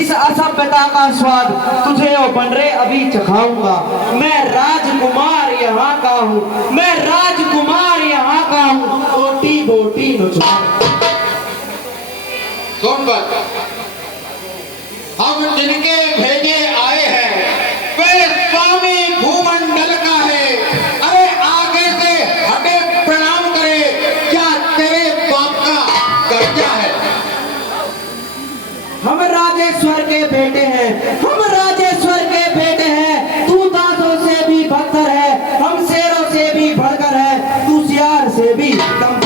इस असभ्यता का स्वाद तुझे ओ बनरे अभी चखाऊंगा। मैं राजकुमार यहाँ का हूँ, मैं राजकुमार यहाँ का हूँ, बोटी बोटी नचवाऊंगा। सुन बस, हम जिनके भेजे आए हैं वे स्वामी भूमंडल का है। अरे आगे से हटे, प्रणाम करे, क्या तेरे बाप का कर्जा है? हम राजेश्वर के बेटे हैं, हम राजेश्वर के बेटे हैं। तू दासों से भी बदतर है, हम शेरों से भी बढ़कर है, तू सियार से भी कम।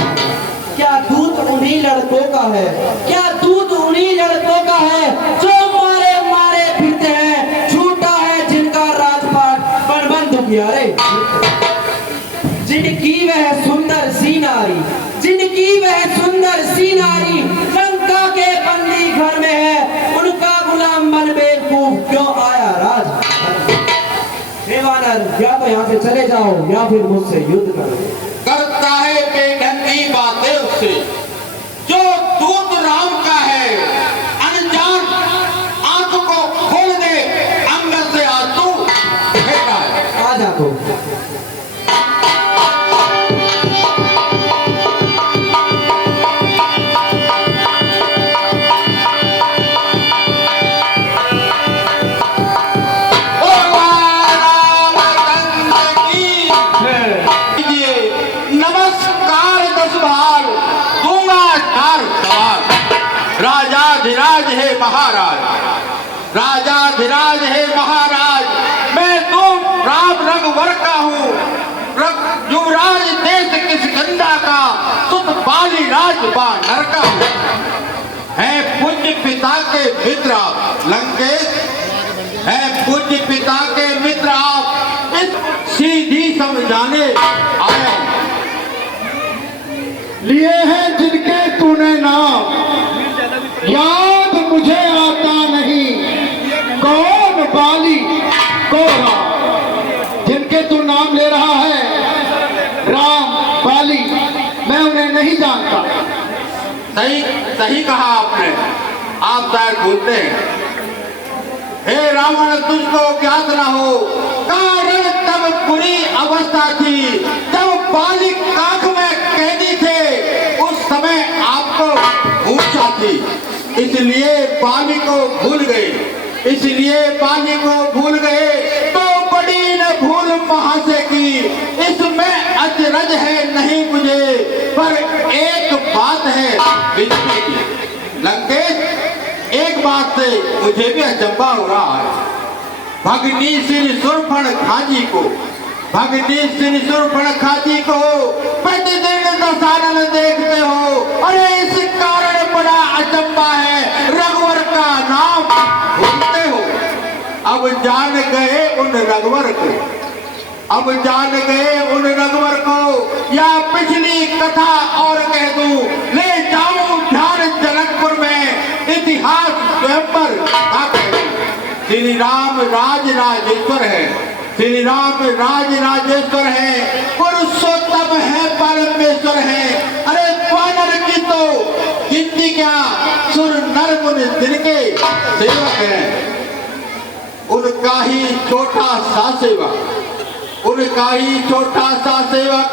क्या दूध उन्हीं लड़कों का है, क्या दूध उन्हीं लड़कों का है जो मारे मारे फिरते हैं। झूठा है जिनका राजपाट पर बंदूक यारे, जिनकी वह सुंदर सी नारी, जिनकी वह सुंदर सी नारी लंका के बंदी घर में है, उनका गुलाम मन बेवकूफ क्यों आया राज। हे वानर, या तो यहाँ से चले जाओ या फिर मुझसे युद्ध करो। करता है बेढंगी बातें उससे जो दूत राम का है। अनजान आंख को खोल दे, अंगन से आ तू फेंका है। आ जा तो। राजाधिराज है महाराज, राजाधिराज है महाराज। मैं तो राम रघुवर का हूँ, युवराज देश किस गंदा का, तुम बाली राज बानर का हूँ। है पूज्य पिता के मित्र आप लंकेश, है पूज्य पिता के मित्र आप, इस सीधी समझाने आया लिए हैं जिनके तूने नाम, याद मुझे आता नहीं कौन बाली कौन राम। जिनके तू नाम ले रहा है राम बाली, मैं उन्हें नहीं जानता। सही सही कहा आपने, आप शायद भूलते हैं। हे रावण, तुझको ज्ञात न हो कारण तब बुरी अवस्था थी जब बाली काख में कैदी थे, उस समय आपको ऊंचा थी, इसलिए बाली को भूल गए, इसलिए बाली को भूल गए। तो बड़ी ने भूल महा से की, इसमें अचरज है नहीं मुझे, पर एक बात है विनती की। लंकेश, एक बात से मुझे भी अचंभा हो रहा है। भगनी श्री सुरफण खाजी को, भगनी श्री सुरफण खाजी को प्रतिदिन दशानन देखते हो। अरे इस कारण बड़ा अचंभा है, रघुवर का नाम भूलते हो। अब जान गए उन रघुवर को, अब जान गए उन रघुवर को, या पिछली कथा और कह दूं, ले जाऊं ध्यान जनकपुर में, इतिहास स्वयं पर। श्री राम राज राजेश्वर है, श्री राम राज राजेश्वर है, पुरुषोत्तम है, परमेश्वर है। अरे वानर की तो गिनती क्या, सुर नर मुनि जिनके सेवक हैं, उनका ही छोटा सा सेवक, उनका ही छोटा सा सेवक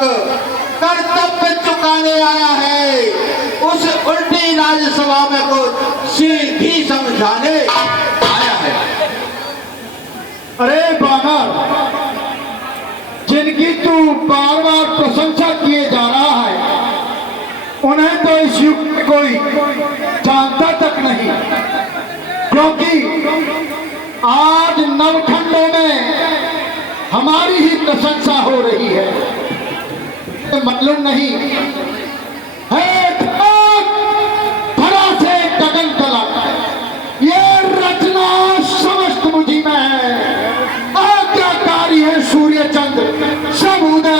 कर्तव्य चुकाने आया है, उस उल्टी राज्यसभा में को सीधी समझाने आया है। अरे बानर, जिनकी तू बार बार प्रशंसा किए जा रहा है, उन्हें तो इस युग में कोई जानता तक नहीं, क्योंकि आज नवखंडों में हमारी ही प्रशंसा हो रही है। मालूम नहीं है धरा से गगन तलक, ये रचना समस्त मुझी में है। आज्ञाकारी है सूर्य चंद्र, सब उदय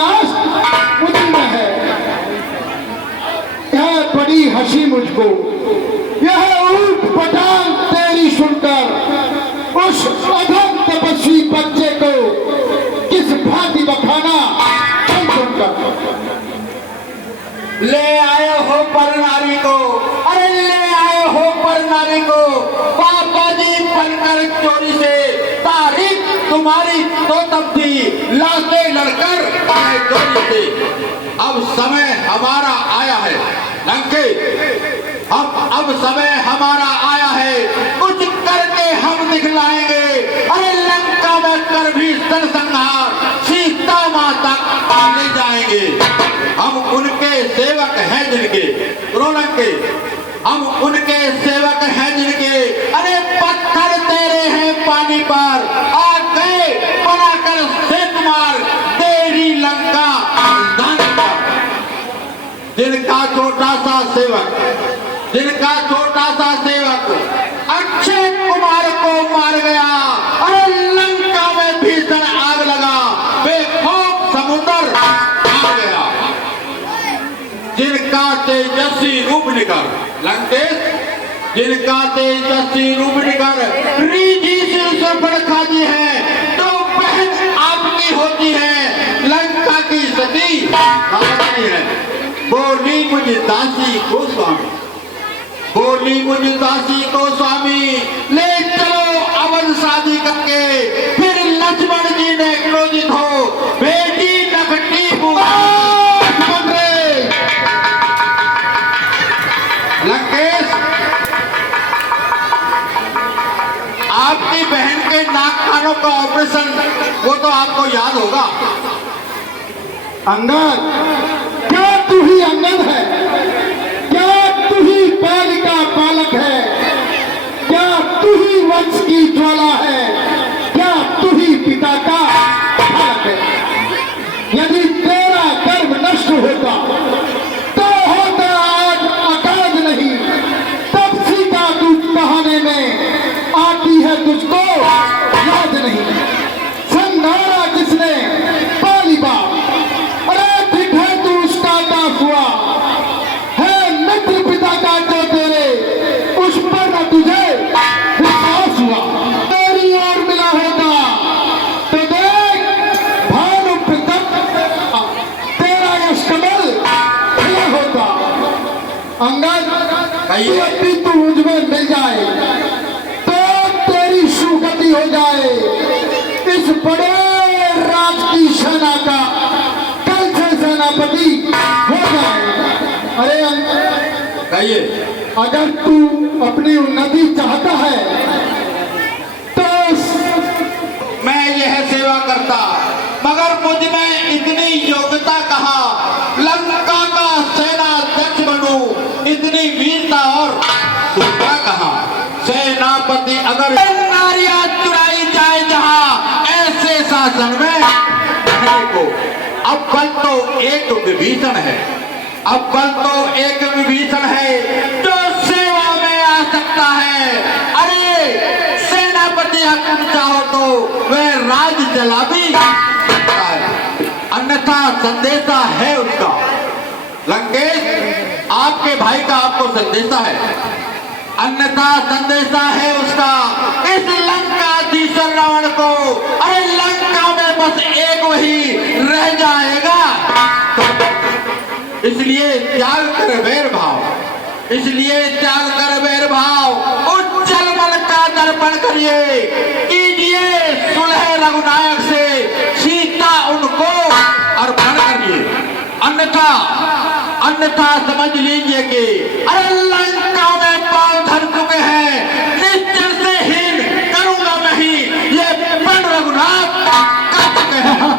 मुझी में है। यह बड़ी हंसी मुझको, यह ऊट पटांग तेरी सुनकर उस अधम तपस्वी बच्चे को किस भांति बखाना सुनकर। ले आए हो पर नारी को, अरे ले आए हो पर नारी को, पापा जी लाते लड़कर डोरी से। अब समय हमारा आया है लंके, अब समय हमारा आया है, कुछ करके हम दिखलाएंगे। अरे लंका में कर भी संहार, सीता माता ले जाएंगे। हम उनके सेवक हैं जिनके रोलंग के, हम उनके सेवक हैं जिनके। अरे पत्थर तेरे हैं पानी पर, आ गए बनाकर सेतु मार्ग तेरी लंका राजधानी पर। जिनका छोटा सा सेवक, जिनका छोटा सा सेवक अक्षय कुमार को मार गया। अरे लंका में भीषण आग लगा, बेखौफ समुद्र आ गया। जिनका तेजस्वी रूप निकर लंकेश, जिनका तेजस्वी रूप निकर रिद्धि सिर पर खाती है, तो बहन आपकी होती है, लंका की सती आपकी है। बोली मुझ दासी को स्वामी, बोली मुझ दासी को स्वामी, ले चलो अवध शादी करके। फिर लक्ष्मण जी ने क्रोधित हो बेटी नखटी लंकेश, आपकी बहन के नाक कानों का ऑपरेशन वो तो आपको याद होगा। अंगद, क्या तू ही अंगद है? क्या तू ही बालिका बालक है? क्या तू ही वंश की ज्वाला है? क्या तू ही पिता का बालक है? यदि तेरा गर्भ नष्ट होता तो होता आज अकाज नहीं। तब सीता दूध कहाने में आती है तुझको याद नहीं। संधारा जिसने पाली बाप, अरे ठीक है तू उसका दास हुआ है। मित्र पिता का जो तेरे उस पर न तुझे विश्वास हुआ। तेरी ओर मिला होता तो देख भानु प्रताप तेरा यश कमल खिला होता। अंगद, यदि तू मुझ में मिल जाए तो तेरी सुगति हो जाए। इस बड़े राज की सेना का कल से सेनापति हो जाए। अरे कहिए, अगर तू अपनी उन्नति चाहता है तो मैं यह सेवा करता, मगर मुझ में इतनी योग्यता कहाँ लंका का सेनाध्यक्ष बनूं। इतनी वीरता और दूसरा कहाँ सेनापति। अगर नारियां चुराई जाए जहाँ ऐसे शासन में रहने को, अब कल तो एक विभीषण है, अब कल तो एक विभीषण है जो सेवा में आ सकता है। अरे सेनापति तुम चाहो तो वह राज जला भी सकता है, अन्यथा संदेशा है उसका। लंकेश, आपके भाई का आपको संदेशा है, अन्यथा संदेशा है उसका इस लंकाधीश्वर रावण को। अरे लंका में बस एक वही रह जाएगा। इसलिए त्याग कर वैर भाव, इसलिए त्याग कर वैर भाव। उज्जवल मन का दर्पण करिए, कीजिए सुलह रघुनायक से, सीता उनको अर्पण करिए। अन्यथा समझ लीजिए कि अरे लंका में पांव धर चुके हैं, निश्चर से हीन करूंगा नहीं, ये बन रघुनाथ कर चुके हैं।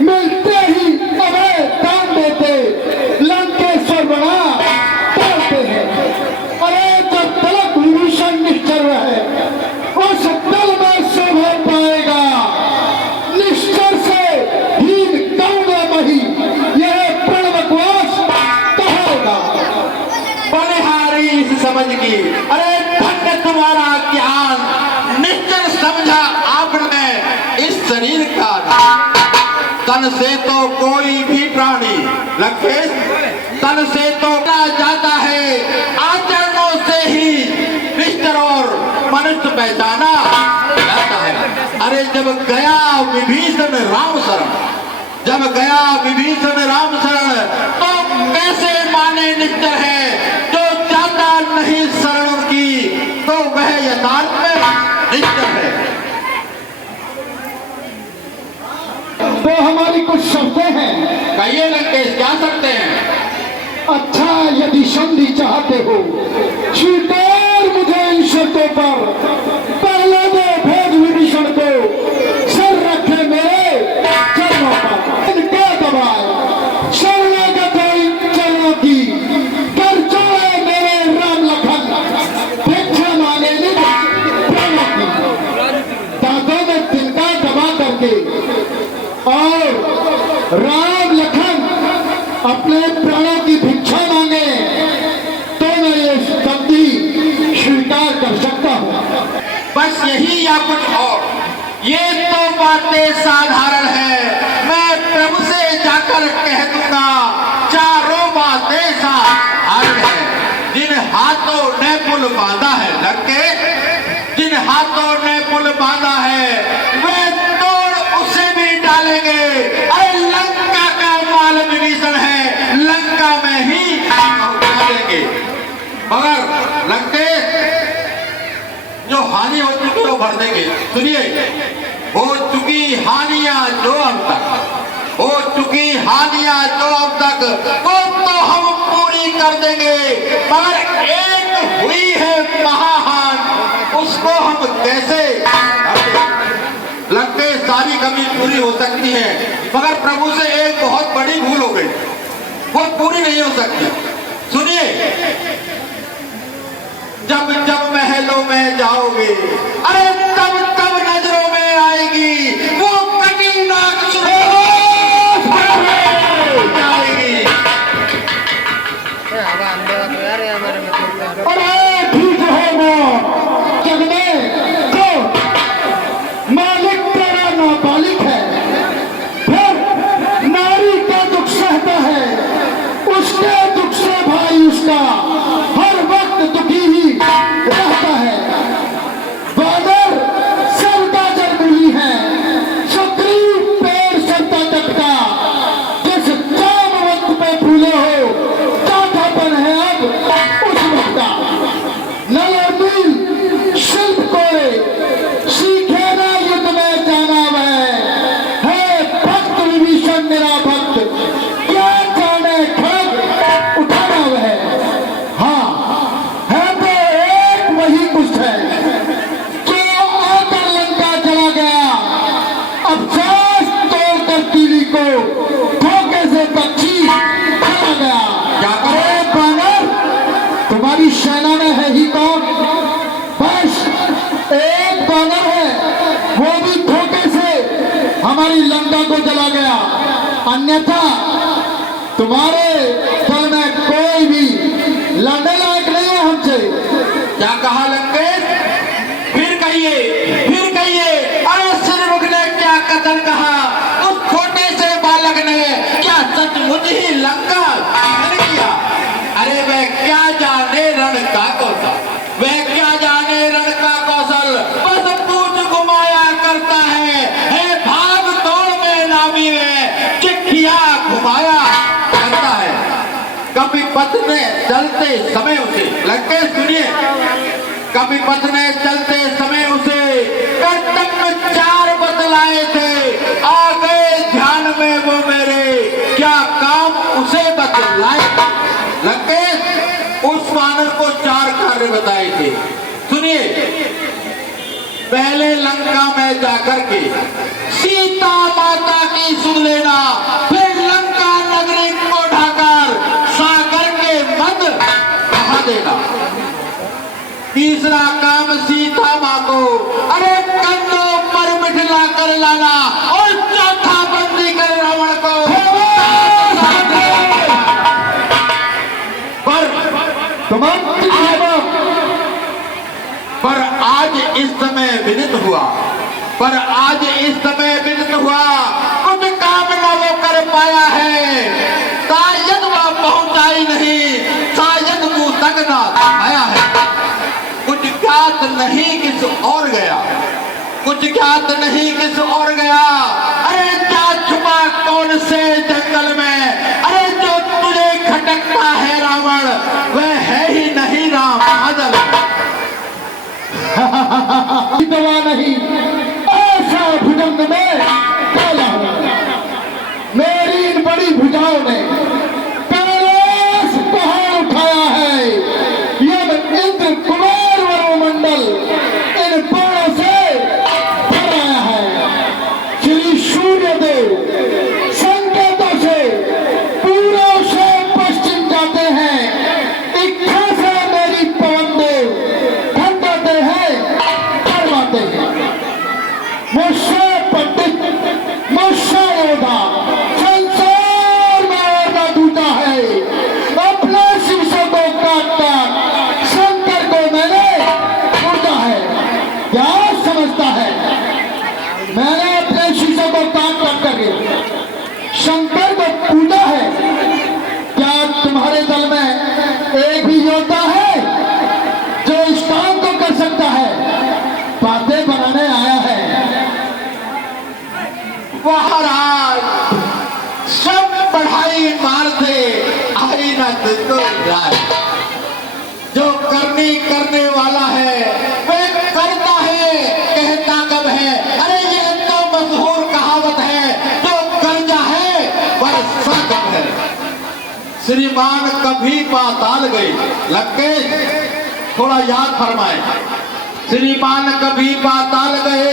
मिलते ही अभय दान देते लंकेश्वर बना डालते हैं। अरे जब तलक विभीषण निश्चर है उस दल में शोभा पाएगा। निश्चर से हीन करूंगा नहीं, यह प्रण बकवास कहोगा। बलिहारी समझ की, अरे धन्य तुम्हारा ज्ञान। निश्चर समझा आपने इस शरीर का, तन से तो कोई भी प्राणी लंकेश, तन से तो जाता है, आचरणों से ही निश्चर और मनुष्य पहचाना जाता है। अरे जब गया विभीषण राम शरण, जब गया विभीषण राम शरण, तो कैसे माने निश्चर है। जो जाता नहीं शरण उनकी, तो वह यथार्थ में निश्चर है। तो हमारी कुछ शर्तें हैं। कहिए लंकेश, क्या करते हैं? अच्छा, यदि संधि चाहते हो, स्वीकार मुझे इन शर्तों पर। पहले दे भेद विभीषण को, सर रखे मेरे चरणों पर। इनके दबाए शरणों गई चरणों की, कर चढ़े मेरे राम लखन, भिक्षा मांगे निज प्राणों की। दादों ने तिनका दबा करके और राम लखन अपने प्राणों की भिक्षा मांगे तो मैं ये संधि स्वीकार कर सकता हूं। बस यही या कुछ और? ये तो बातें साधारण है, मैं प्रभु से जाकर कह दूंगा। चारों बातें साधारण है। जिन हाथों ने पुल बांधा है लंकेश, जिन हाथों ने पुल बांधा है वे तोड़ उसे भी डालेंगे। अरे लंका का माल विभीषण है, लंका में ही डालेंगे। मगर लंकेश, जो हानि हो चुकी है वो भर देंगे। सुनिए, हो चुकी हानियां जो अब तक, हो चुकी हानियां जो अब तक, वो तो हम पूरी कर देंगे। मगर एक हुई है महाहान, उसको हम कैसे? लंकेश, सारी कमी पूरी हो सकती है, मगर प्रभु से एक बहुत बड़ी भूल हो गई, वो पूरी नहीं हो सकती। सुनिए, जब जब महलों में जाओगे, अरे तब तब नजरों में आएगी वो कटी नाक आएगी। अरे ठीक है वो जगने को मालिक तेरा नाबालिग है, फिर नारी का दुख सहता है, उसके दुख से भाई उसका हर वक्त दुखी ही रहता है। बादर सरता जरगुली है, सुग्रीव पेड़ सरता टटका, जिस जामवंत पे फूले हो चाठापन है अब उस वक्त का। नल शिल्प कोरे सीखे ना युद्ध में जाना वह है, भक्त विभीषण मेरा भक्त, क्या जाने खड़ग उठाना वह। हाँ है तो एक वही कुछ है जो आकर लंका चला गया, अब सांस तोड़कर तीली को धोखे से पक्षी चला गया। क्या अरे बानर, तुम्हारी सेना में है ही कौन? बस एक बानर है, वो भी धोखे से हमारी लंका को जला गया, अन्यथा तुम्हारे दल में कोई भी लड़ने लायक नहीं है हमसे। क्या कहा लंकेश? फिर कहिए, फिर कहिए। अरे सिरमुख ने क्या कथन कहा? उस छोटे से बालक ने क्या सचमुच ही लंका दहन किया? अरे वह क्या जाने रण का कौशल, वह क्या जाने रण का कौशल, बस पूछ घुमाया करता है भाग दौड़ में नामी में चिट्ठियां घुमाया करता है। कभी पथ ने चलते समय उसे, लंकेश सुनिए, कभी पथ ने चलते समय उसे कर्तव्य 4 बतलाए थे, आ गए ध्यान में वो मेरे, क्या काम उसे बतलाए। लंकेश, उस वानर को 4 कार्य बताए थे। सुनिए, पहले लंका में जाकर के सीता माता की सुन लेना, फिर लंका नगरी को ढाकर सागर के मध्य बहा देना। तीसरा काम सीता माँ को अरे कंधों पर बिठला कर लाना, और चौथा बंदी कर रावण को पर आज इस समय विदित हुआ, पर आज इस समय विदित हुआ, कुछ काम न वो कर पाया है, शायद वह पहुंचाई नहीं, शायद मुंह तक न आया है। कुछ ज्ञात नहीं किस और गया, कुछ ज्ञात नहीं किस और गया। अरे जा छुपा कौन से जंगल में, अरे जो तुझे खटकता है रावण, वह है ही नहीं राम बादल। दवा नहीं, ऐसा भुजंग में काला हो। भुजाओं ने कैलाश पहाड़ उठाया है। यम इंद्र कुमार वरुमंडल इन बाणों से भर आया है। श्री सूर्यदेव संकेतों से पूर्व से पश्चिम जाते हैं। इच्छा से मेरी पवन देव ठंडाते हैं, फरमाते हैं। मुझसे पंडित, मुझसे योद्धा संसार में और न दूजा है। अपने शीशों को काट काट शंकर को मैंने पूजा है। क्या समझता है? मैंने अपने शीशों को काट काट करके शंकर को पूजा है। क्या तुम्हारे दल में एक भी योद्धा है जो इस काम को कर सकता है? बातें बनाने आया है। महाराज, सब पढ़ाई मारते आई ना तुझको राय। जो करने वाला है वह करता है, कहता कब है। अरे ये तो मशहूर कहावत है, जो कर्जा है वह कब है। श्रीमान कभी पाताल गए, लंकेश थोड़ा याद फरमाए। श्रीमान कभी पाताल गए,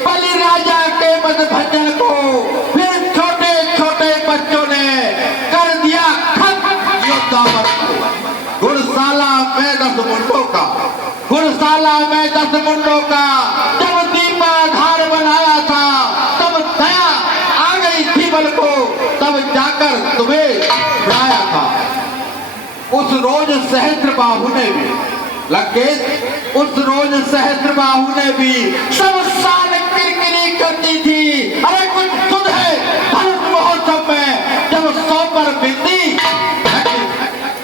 बलि राजा के बद भजन को फिर छोटे छोटे बच्चों ने कर दिया खत्म योद्धावर को। घुड़शाला में 10 मुंडों का, घुड़शाला में 10 मुंडों का जब दीपाधार बनाया था, तब दया आ गई थी बल को, तब जाकर तुम्हें बुलाया था। उस रोज सहस्त्रबाहु ने भी, लंकेश, उस रोज सहस्त्रबाहु ने भी सब साल किरकिरी करती थी। अरे कुछ खुद है धनुष महोत्सव में जब 100 पर बिंदी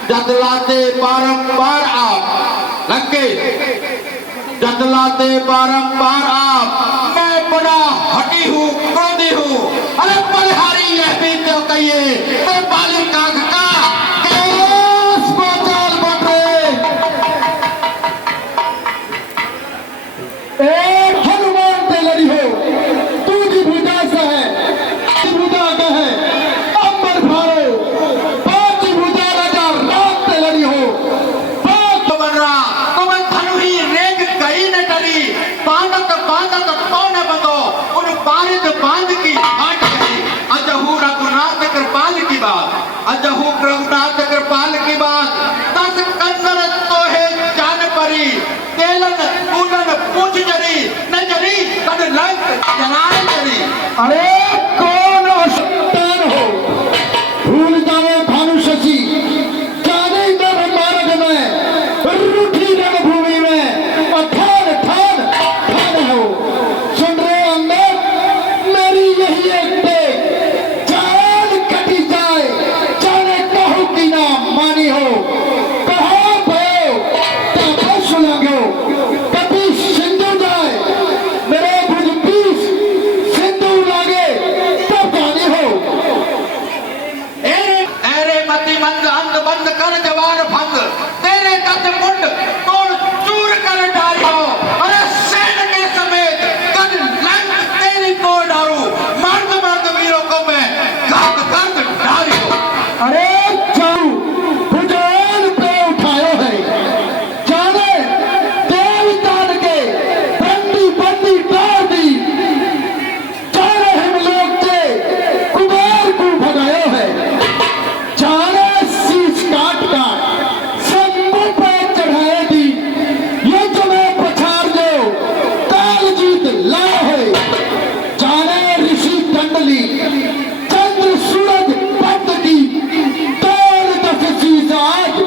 जतलाते बारंबार आप, लंकेश जतलाते बारंबार आप। मैं बड़ा हटी हूँ, क्रोधी हूँ। अरे बलिहारी यह भी तो कहिए, मैं बालिका का केस पाताल बन रहे। एक हनुमान ते लड़ी हो, तू जी भुजा से है, भुजा का है अंबर भारो। 5 भुजा राजा रात ते लड़ी हो। तो बन रहा तुम धनु ही रेग कहीं न डरी। बांधत बांधत तो न बंधो, उन पारित बांध की हाट गई। अजहू रघुनाथ कृपाल की बात, अजहू रघुनाथ कृपाल की बात। 10 कंदर तो है जान परी, तेलन पूलन पूछ जरी, न जरी कद लंक जलाए जरी। अरे कौन शक्तान हो, भूल जाओ भानु शशि। जाने नभ मार्ग में, रूठी रणभूमि में अठान ठान ठान हो। सुन रहे अंदर मेरी यही एक टेक, जान कटी जाए जाने कहूँ की ना मानी हो। कहाँ भयो तापा सुनागो, कभी सिंधु जाए मेरे भुज पीस, सिंधु लागे तब जानी हो। एरे मति मंद अंध बंद कर जवान भंग, तेरे कद मुंड तोड़ चूर कर डालो। अरे सैन के समेत कद लंक तेरी तोड़ डालू। मर्द मर्द वीरों को मैं गर्द गर्द डाली हूँ। अरे जाऊ भुजान पे उठायो है, जाने देवतान के बंदी बंदी डाल दी। जाने हम लोग के कुमार को भगायो है, जाने शीश काट काट शंभू पे चढ़ाए दी। ये जो मैं पछाड़ दो काल जीत लाया है। जाने ऋषि दंडली चंद्र सूरज बंद की, तोड़ 10 शीश आज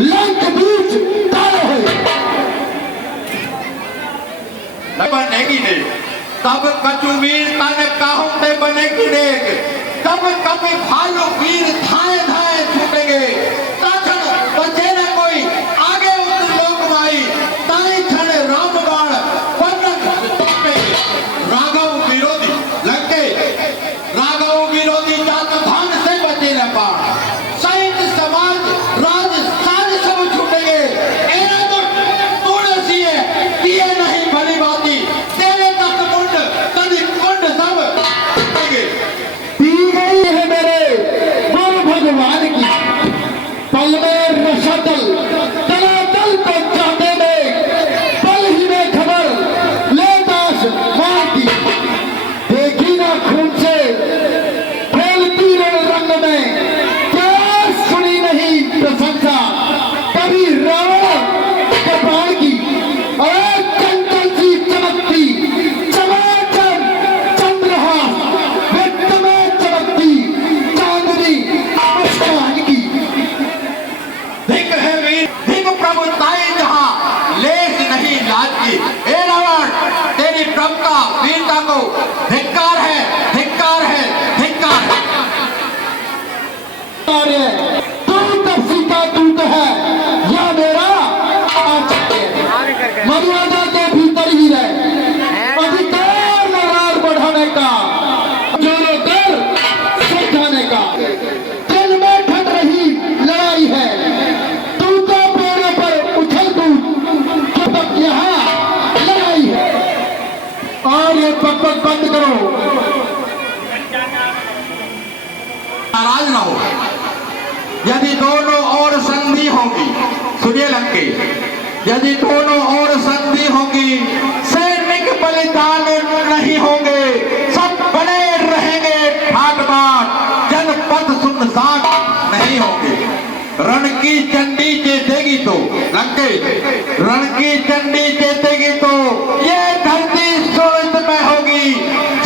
लंक बीच डालो है। बनेगी ने तब कछु वीर तन काहू ते बनेगी नेक। तब कभी भालू वीर धाए धाए छूटेंगे। ताछन बचे न कोई आगे उस लोक माई, ताई क्षण राम बाण वर्णन छूटेंगे। राघव विरोधी लंके, राघव विरोधी जात धान से बचे न पाण। सैन्य समाज राज सारे सब छूटेंगे। एना तो तुलसी है दिए नहीं भली बाती, तेरे 10 मुंड तनि कुंड सब छूटेंगे। दी गई है मेरे कार्य, तू तपसी का दूत है या मेरा आचार्य। मर्यादा के भीतर ही रहे, अधिकार नाराज बढ़ाने का, जोरों कर समझाने का। दिल में ठन रही लड़ाई है, तू तो पेड़ों पर उछल कूद, चुपक यहाँ लड़ाई है। और ये पकपक बंद करो। नाराज न हो। यदि दोनों ओर संधि होगी, सुनिए लंके, यदि दोनों ओर संधि होगी, सैनिक बलिदान नहीं होंगे, सब बने रहेंगे ठाट बाट, जनपद सुनसान नहीं होंगे। रण की चंडी चेतेगी तो लंके, रण की चंडी चेतेगी तो ये धरती सुरतमय होगी,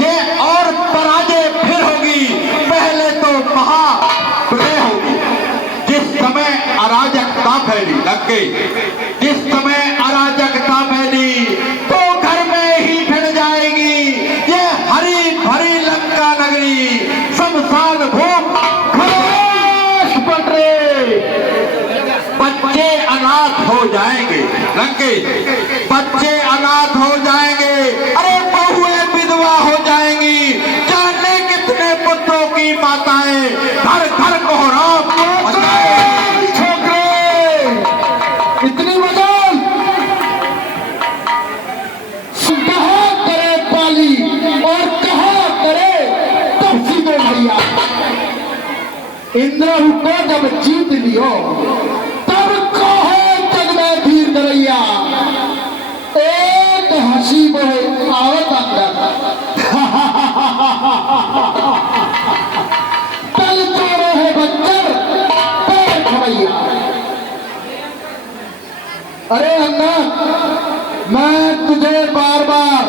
ये और पराजय फिर होगी, पहले तो महाप्रलय होगी। जिस समय अराजकता फैली लंके, जिस समय अराजकता फैली तो घर में ही ढल जाएगी ये हरी भरी लंका नगरी, शमशान भूमि खलास पटरे, बच्चे अनाथ हो जाएंगे लंके, बच्चे अनाथ हो जाएंगे। अरे बहुएं विधवा हो जाएंगी, जाने कितने पुत्रों की माताएं घर घर कोहराम मचाएंगी। छोकरे इतनी मजाल कहा करे पाली और कहा करे तपसी दो भैया। इंद्र को जब जीत लियो तब कहो जग में धीर करैया। एक हंसी बोल आवत अंदर तल चोरो है बच्चर पैर खवैया। अरे अन्ना, मैं तुझे बार बार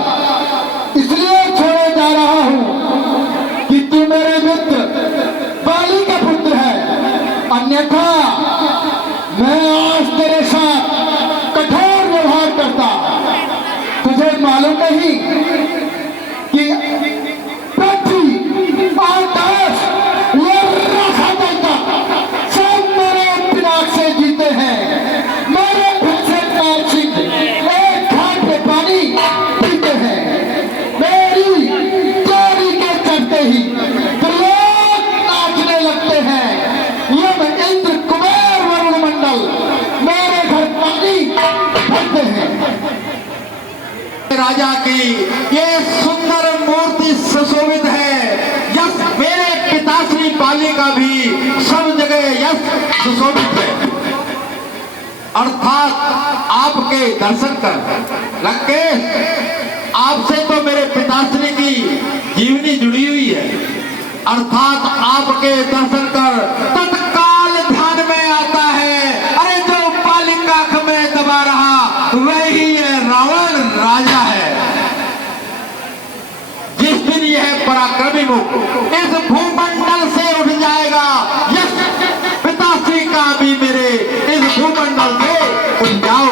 इसलिए छोड़े जा रहा हूं कि तू मेरे मित्र बाली का पुत्र है, अन्यथा मैं आज तेरे साथ कठोर व्यवहार करता। तुझे मालूम नहीं कि पृथ्वी आकाश सब मेरे पिनाक से जीते हैं। मेरे भक्से काल सिंह एक घाट पे पानी पीते हैं। मेरी चोरी के चलते ही त्रिलोक नाचने लगते हैं। यम इंद्र कुमार वरुण मंडल मेरे घर पानी भरते हैं। राजा की ये सुंदर मूर्ति सुशोभित है, यश मेरे पिताश्री पाली का भी सब जगह यश सुशोभित है। अर्थात आपके दर्शन कर लंके, आपसे तो मेरे पिताश्री की जीवनी जुड़ी हुई है, अर्थात आपके दर्शन कर तत्काल ध्यान में आता है, अरे जो पाली का आंख में दबा रहा वही है रावण राजा है। जिस दिन यह पराक्रमी मुख इस भूमंडल से उठ जाएगा, यश पिताश्री का भी मेरे इस भूमंडल से उठ जाओ।